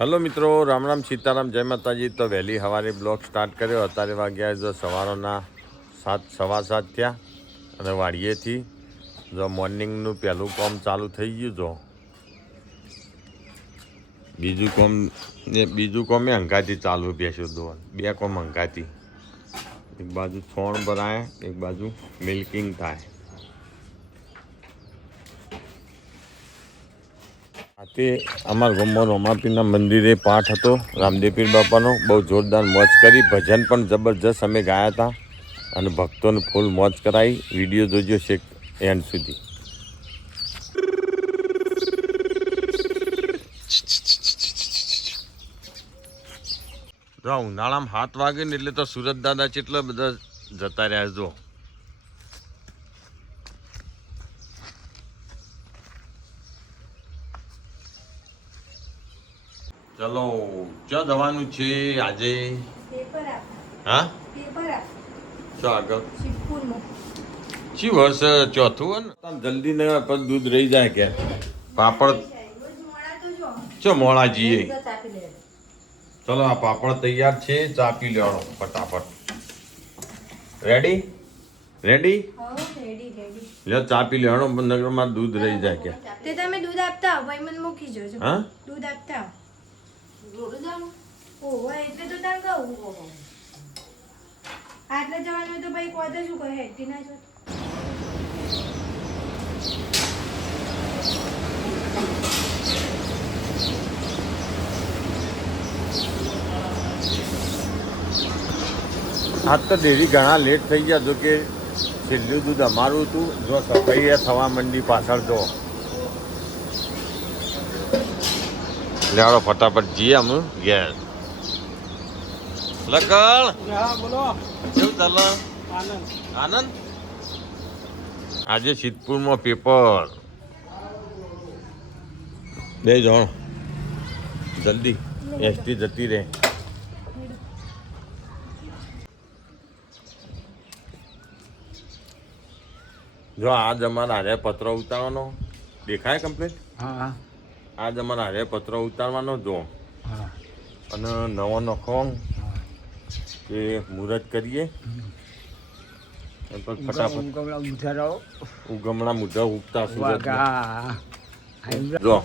Hello મિત્રો, રામ રામ સીતારામ, જય માતાજી। તો વહેલી સવારે બ્લોગ સ્ટાર્ટ કર્યો। અત્યારે વાગ્યા જો સવારના 7 સવા 7 થયા અને વાડીએથી જો મોર્નિંગનું પહેલું કામ ચાલુ થઈ ગયું। જો બીજું કામ એ હંગાથી ચાલુ બેસ્યું દો બે કામ હંગાથી। એક બાજુ છોણ ભરાય, એક બાજુ મિલ્કિંગ થાય। તે અમારા ગામમાં રોમાપીરના મંદિરે પાઠ હતો રામદેવપીર બાપાનો। બહુ જોરદાર મોજ કરી, ભજન પણ જબરજસ્ત અમે ગાયા હતા અને ભક્તોને ફૂલ મોજ કરાવી। વિડીયો જોજો છેક એન્ડ સુધી। જો ઉનાળામાં 7 વાગે ને એટલે તો સુરત દાદા કેટલા બધા જતા રહ્યા। જો ચલો ક્યાં જવાનું છે આજે? હા ચો આગળ શી વર્ષ ચોથું હોય ને જલ્દી ને પછી દૂધ રહી જાય કે પાપડ ચો મોડા જઈએ। ચલો આ પાપડ તૈયાર છે, ચા પી લેવાનો ફટાફટ। રેડી રેડી લે ચા પી લેવાનો, નગરમાં દૂધ રહી જાય કે તે તમે દૂધ આપતા હો ભાઈ, મને મૂકી જોજો। હા દૂધ આપતા ઓહો એટલે તો તાર કહું આટલે જવાનું તો ભાઈ કોઈ તો શું કહે હેઠી ના જો। આજ તો ડેરી ઘણા લેટ થઈ ગયા, જો કે છેલ્લું દૂધ અમારું હતું। જો સફાઈ થવા માંડી પાછળ જો લેવાડો ફટાફટ જઈએ અમે ગેસ લકળ। બોલો કેવું ચાલે? આનંદ આજે સિદ્ધપુરમાં પેપર બે જણ જલ્દી એસટી જતી રહે। જો આજ અમારા હારે પત્ર ઉતારવાનો દેખાય કમ્પ્લીટ। હા આજ અમારા હારે પત્ર ઉતારવાનો જો હા અને નવો નખો એ મુહૂર્ત કરીએ ફટાફટ ઉગમણા મુઢા ઉગતા સુરત જો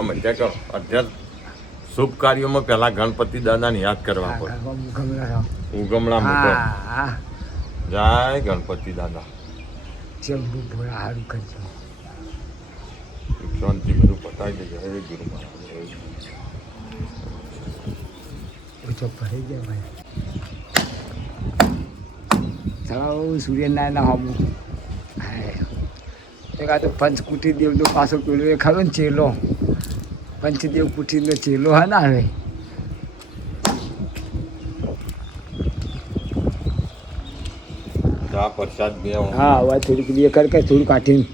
અમે કહો અધ્યાત્મ શુભ કાર્યોમાં પહેલા ગણપતિ દાદાને યાદ કરવા પડે। ઉગમણા મુઢા જય ગણપતિ દાદા સારું કરજો। શાંતિ બધું પતાવી દેજો। હે ગુરુ મહારાજ ભરી ગયા ભાઈ ચલો સૂર્યનારાયણ હમું એક આ તો પંચકુટી દેવનો પાછો પેલો એ ખરો ને ચેલો પંચદેવ કુટીનો ચેલો હા ના હવે જા પ્રસાદ બે હા હવે થોડીક બે કર થોડું કાઢીને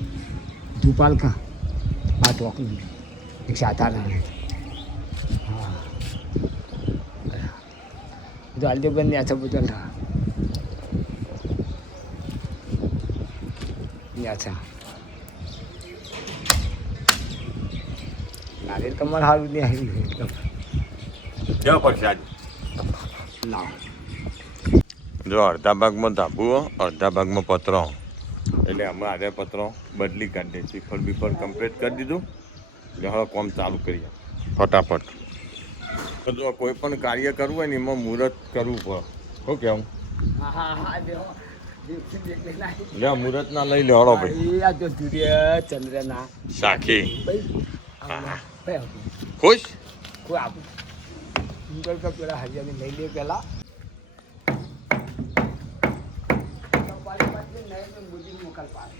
ધૂપાલ કા આ ટોકનું એક સાધારણ હા બધું હાલજો બંને આ બધું હા અચ્છા નારિયેલ તમારે સારું નહીં આવી જા પ્રસાદ ના જો અડધા ભાગમાં ધાબુ અડધા ભાગમાં પતરો એટલે અમે આજે પતરો બદલી કાઢીએ। શ્રીફળ બીફળ કમ્પ્લીટ કરી દીધું એટલે હવે કામ ચાલુ કરીએ ફટાફટ। તો જો કોઈ પણ કાર્ય કરવું હોય ને એમાં મુહૂર્ત કરવું પડે। શું કહેવું? લે મુહૂર્ત ના લઈ લેવાડો ભાઈ। આ તો સૂર્ય ચંદ્ર ના સાખી ભાઈ ખુશ કોઈ આપું પેલા હરિયાની લઈ લે પેલા મોકલ પાડે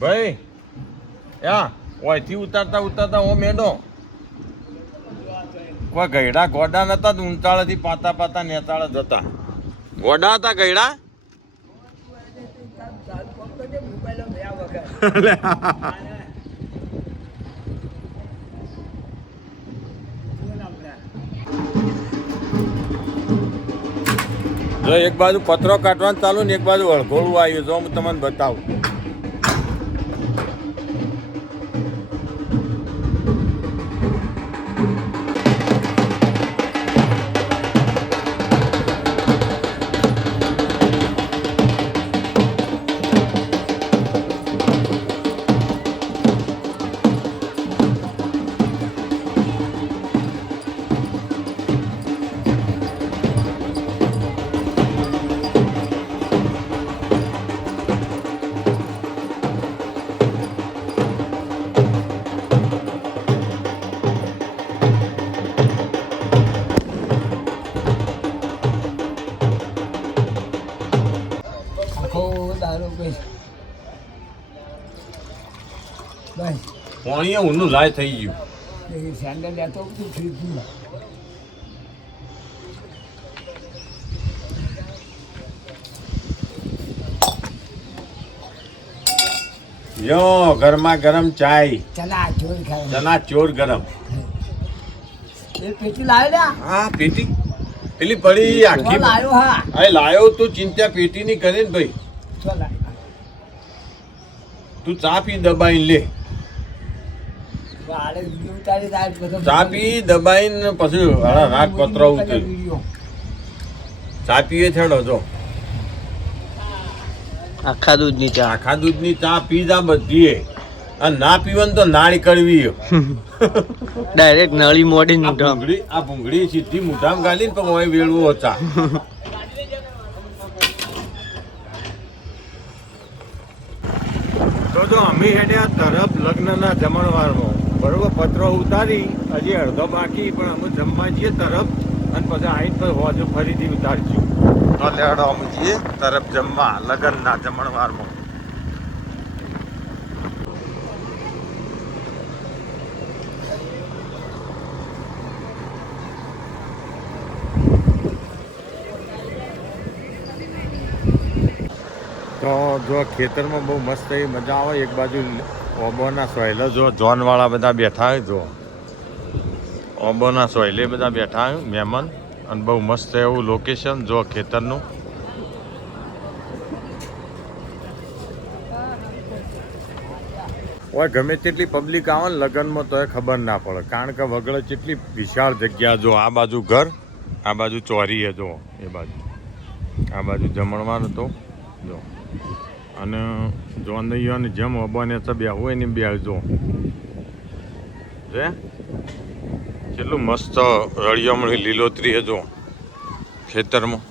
ભાઈ યા ઓયથી ઉતારતા ઉતારતા ઓ મેડો કોઈ ગયડા ગોડા નતા ઊંચાળેથી પાતા પાતા નેતાળે જતા ગોડા હતા ગયડા જો એક બાજુ પતરો કાઢવાનું ચાલુ ને એક બાજુ હળઘોળું આવ્યું જો હું તમને બતાવું પાણી ઊનું લાય થઈ ગયું સેન્ડલ લેતો ફ્રીજમાં યો ગરમા ગરમ ચાય ચલા ચોર ખાય ચના ચોર ગરમ એ પેટી લાવ્યો હા પેટી પેલી પડી આખી લાવ્યો હા અરે લાયો તું ચિંતા પેટી ની કરે ને ભાઈ ચલા તું ચા પી દબાઈ લે આડે વિડિયો ઉતારી દાટ બધો ચા પી દબાઈને પછી રાત પત્ર ઉતરી ચા પીએ છેડો જો આખા દૂધની ચા આખા દૂધની ચા પી જા બધી અને ના પીવાનું તો નાળી કરવી ડાયરેક્ટ નળી મોડી મૂઠામ આ ભૂંગળી સીધી મૂઠામ ગાલીને પણ હોય વેળવો ચા તો જો અમે હેડ્યા તરફ લગ્નના જમણવારમાં બરોબર પત્રો ઉતારી હજી અડધો બાકી પણ અમે જમવા જઈએ તરફ અને પછી આવીને પછી હોજો ફરીથી ઉતારશું તો લેડો અમે જઈએ તરફ જમવા લગ્નના જમણવારમાં તો જો ખેતરમાં બહુ મસ્ત એવી મજા આવે એક બાજુ ઓબોના સોયલે જો જોનવાળા બધા બેઠા હોય જો ઓબોના સોયલે બધા બેઠા હોય મહેમાન અને બહુ મસ્ત એવું લોકેશન જો ખેતરનું ઓય ગમે તેટલી પબ્લિક આવે ને લગ્નમાં તો એ ખબર ના પડે કારણ કે વગળે કેટલી વિશાળ જગ્યા જો આ બાજુ ઘર આ બાજુ ચોરી જો એ બાજુ આ બાજુ જમણવાનું તો જો અને જો નૈયાની જેમ અબાને તો બે હોય ને બે જો જે કેટલું મસ્ત રળિયામણી લીલોતરી હે જો ખેતરમાં